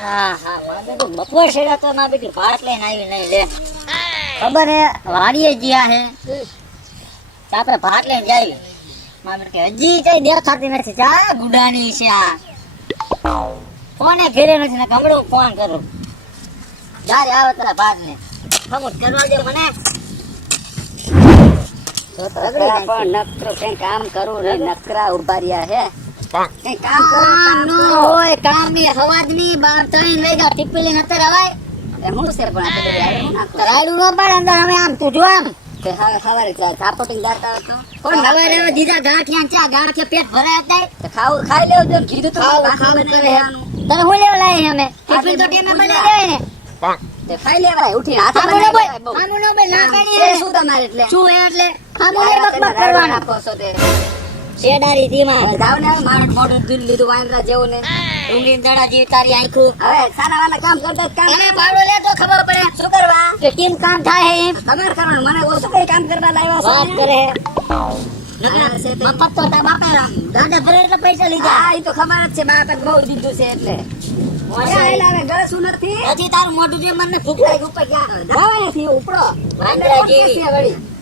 હા હા બપોર છેડા તો મા બેકર ભાત લઈને આવી નઈ લે ખબર હે વાડીએ જ્યા હે તાપરે ભાત લઈને જાઈ મા બેકર હજી કઈ દેખાતી નથી જા ગુડાની છે આ કોને ફેરે નથી ને ગમડો કોણ કરું જારે આવે તો ભાત ને હમો કરવા દે મને તો તગડી પણ નકરો કે કામ કરું ને નકરા ઉભારિયા હે પાંખ એ કામ કોણ નો હોય કામ એ હવાદ ની બાર ત્રણ લઈ જાવ ટીપલી નતર અવાય એ હું છે પણ આ તો રાડુ નો પણ અંદર અમે આમ તું જો આમ કે હા ખબર છે કાપોટિંગ દાતા તો કોણ ખબર રે દીદા ગાઠ ક્યાં ચા ગાઠ કે પેટ ભરાય તે તો ખાવ ખાઈ લેવ જો કીધું તો ખાવ ખાવ કરે હે તને હું લેવ લાઈ અમે ટીપલી તો ટીમે મને લેવ ને પાંખ તે ખાઈ લેવાય ઉઠી હાથ મને ભાઈ મામુ નો ભાઈ લાકડી રે શું તમારે એટલે શું એટલે મામુ ને બકબક કરવાના કોસો તે કામ કામ કામ લે તો ખબર પડે કરવા થાય મને પૈસા લીધા તો ખબર જ છે બાપા બહુ દીધું છે એટલે હજી તારું મોઢું જે મને ફૂકાય ઉપર ગયા ઉપડો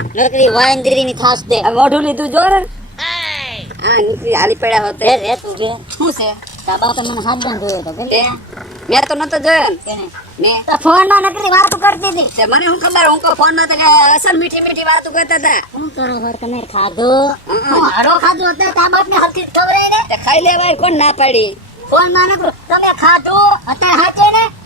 નકરી વાંદરીની ખાસ દે આ મોઢું લીધું જોર હા નકરી આલી પડ્યા હોતે એ રે તું કે શું છે તા બાપ મને હાથ બાંધો હતો કે મે તો નતો જોયો મે તો ફોન માં નકરી વાત કરતી હતી છે મને હું ખબર હું કો ફોન માં તો કે અસલ મીઠી મીઠી વાતો કરતા હતા હું કરો હર તમે ખાધો હું હારો ખાધો હતો તા બાપ ને ને તે ખાઈ લેવાય કોણ ના પડી ફોન માં નકરો તમે ખાધો અત્યારે હાચે ને